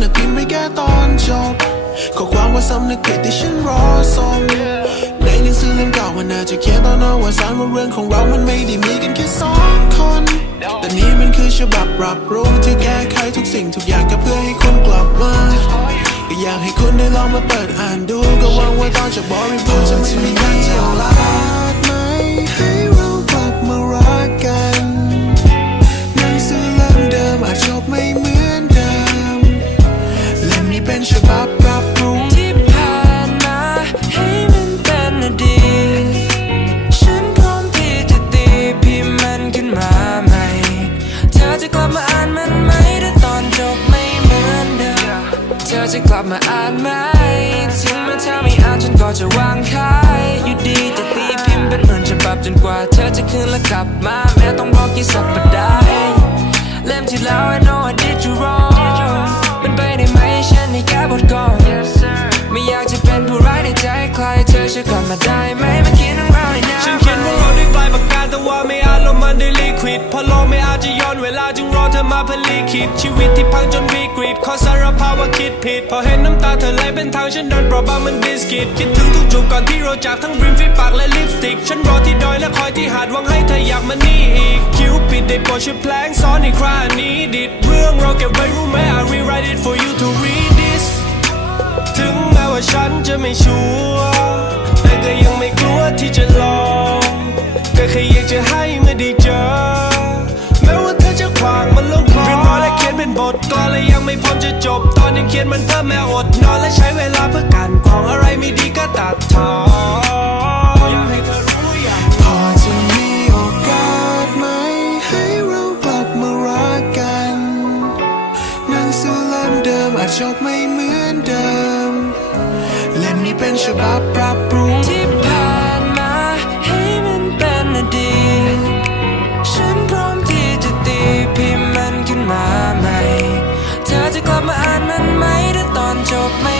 นึกผิดไม่แก้ตอนจบข้อความว่าสำนึกผิดที่ฉันรอส่งในหนังสือเล่มเก่ามันน่าจะเขียนตอนนอวสานว่าเรื่องของเรามันไม่ได้มีกันแค่สองคน แต่นี่มันคือฉบับปรับปรุงที่แก้ไขทุกสิ่งทุกอย่างก็เพื่อให้คุณกลับมาก็อยากให้คุณได้ลองมาเปิดอ่านดูก็หวังว่าตอนจะบริบูรณ์จะไม่มีการจะรักไหมให้ อจะกลับมาอ่านไหมถึงแม้เธอไม่อ่านฉันก็จะวางขายอยู่ดีจะตีพิมพ์เป็นเหมือนฉบับจนกว่าเธอจะคืนและกลับมาแม้ต้องรอกี่สัปดาห์เล่มที่แล้ว I know I did you wrong มันไปได้ไหมฉันให้แก้บทก่อนไม่อยากจะเป็นผู้ร้ายในใจใครเธอช่วยกลับมาได้ไหม ด้วยลิควิดเพอโลกไม่อาจจะย้อนเวลาจึงรอเธอมาเพื่อลีคิดชีวิตที่พังจนวิกฤตขอสารภาพว่าคิดผิด พอเห็นน้ำตาเธอไหลเป็นทางฉันเดินเปราะบางมันบิสกิตคิดถึงทุกจุดก่อนที่เราจากทั้งริมฝีปากและลิปสติก ฉันรอที่ดอยและคอยที่หาดหวังให้เธออยากมานี่อีก คิวปิดได้โปรดช่วยแพลงซ้อนอีกครานี้ดิดเรื่องเราเก็บไว้รู้ไหม I rewrite it for you to read this ถึงแม้ว่าฉันจะไม่ชัวร์ียดมันทำแม่อดนอนและใช้เวลาเพื่อกันของอะไรไม่ดีก็ตัดทอนพอจะมีโอกาสไหม ให้เรากลับมารักกันนั่งสู้เริ่มเดิมอาจจบไม่เหมือนเดิมเล่มนี้เป็นฉบับปรับปรุงที่ผ่านมาให้มันเป็นอดีตฉันพร้อมที่จะตีพิมพ์มันขึ้นมาใหม่ เธอจะกลับมาอ่านมัน จบไม่